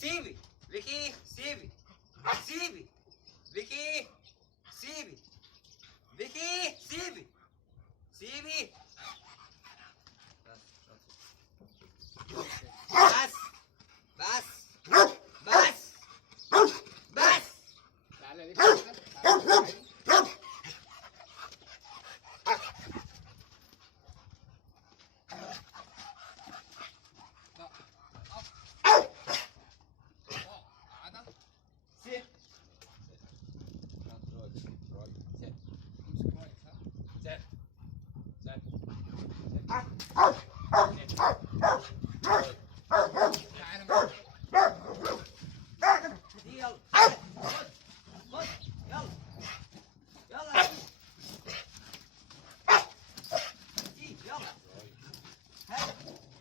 سيبي فيكي سيبي سيبي فيكي سيبي فيكي سيبي سيبي بس بس بس بس تعالى ليه؟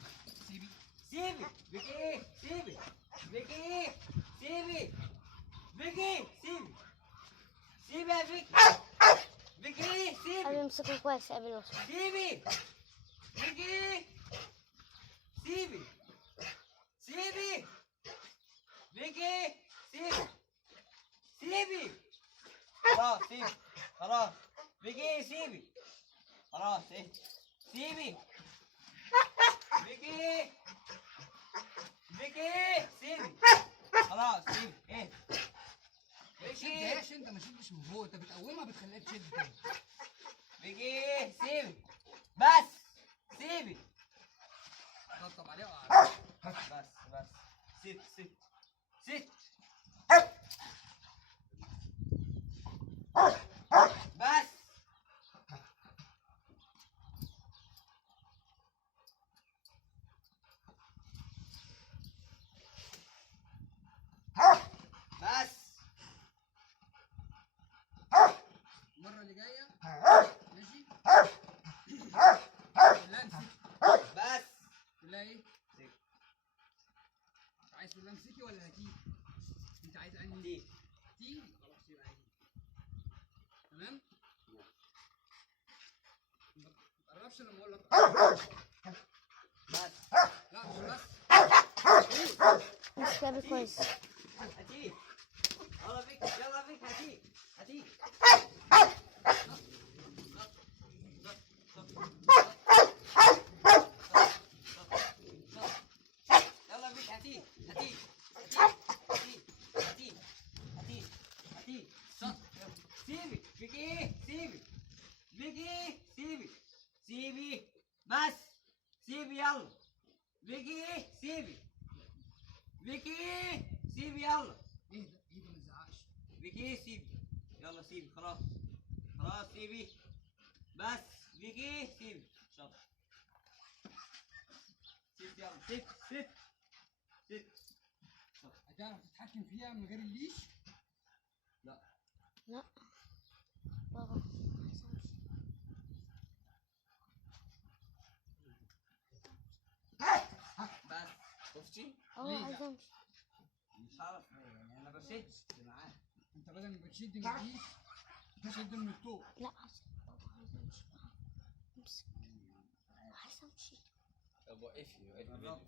سيبي فيكي سيبي فيكي سيبي فيكي سيبي سيبي يا فيكي فيكي سيبي أبي أمسكه كويس قبل ما أوصل. سيبي فيكي سيبي سيبي فيكي سيبي سيبي خلاص سيبي خلاص فيكي سيبي خلاص ايه سيبي فيكي فيكي سيبي خلاص سيبي ايه ما تشدهاش انت، ما تشدش من فوق، انت بتقومها بتخليها تشد تاني. فيكي سيبي بس سيبي طبطب عليها وقعدها. بس ست ست ست بس بس المرة اللي جاية ماشي؟ تقول لها امسكي. بس تقول لها ايه؟ عايز تقول لها امسكي ولا هتيجي؟ انت عايز انهي؟ دي تيجي؟ خلاص يبقى هتيجي. تمام؟ ما تقربش لما اقول لك بس لا مش بس. أمسك أبي كويس. هاتيه يلا فيك يلا فيك هاتيه هاتيه يلا فيك هاتيه هاتيه هاتيه هاتيه هاتيه هاتيه سيبي فيك ايه سيبي فيك ايه سيبي سيبي بس سيبي يلا فيك ايه سيبي فيك ايه سيبي يلا اهدى اهدى ما تزعقش. فيكي سيبي يلا سيبي خلاص خلاص سيبي بس فيكي سيبي شاطر سيب يلا سيب سيب سيب شاطر هتعرف تتحكم فيها من غير الليش؟ لا لا بابا عايز أمشي. بس شفتي ليه؟ عايز أمشي. مش عارف يعني انا بشدش معاه انت بدل ما بتشد من الليش تشد من الطوق. لا عايز بابا عايز أمشي. امسك عايز أمشي. طب وقفي جربت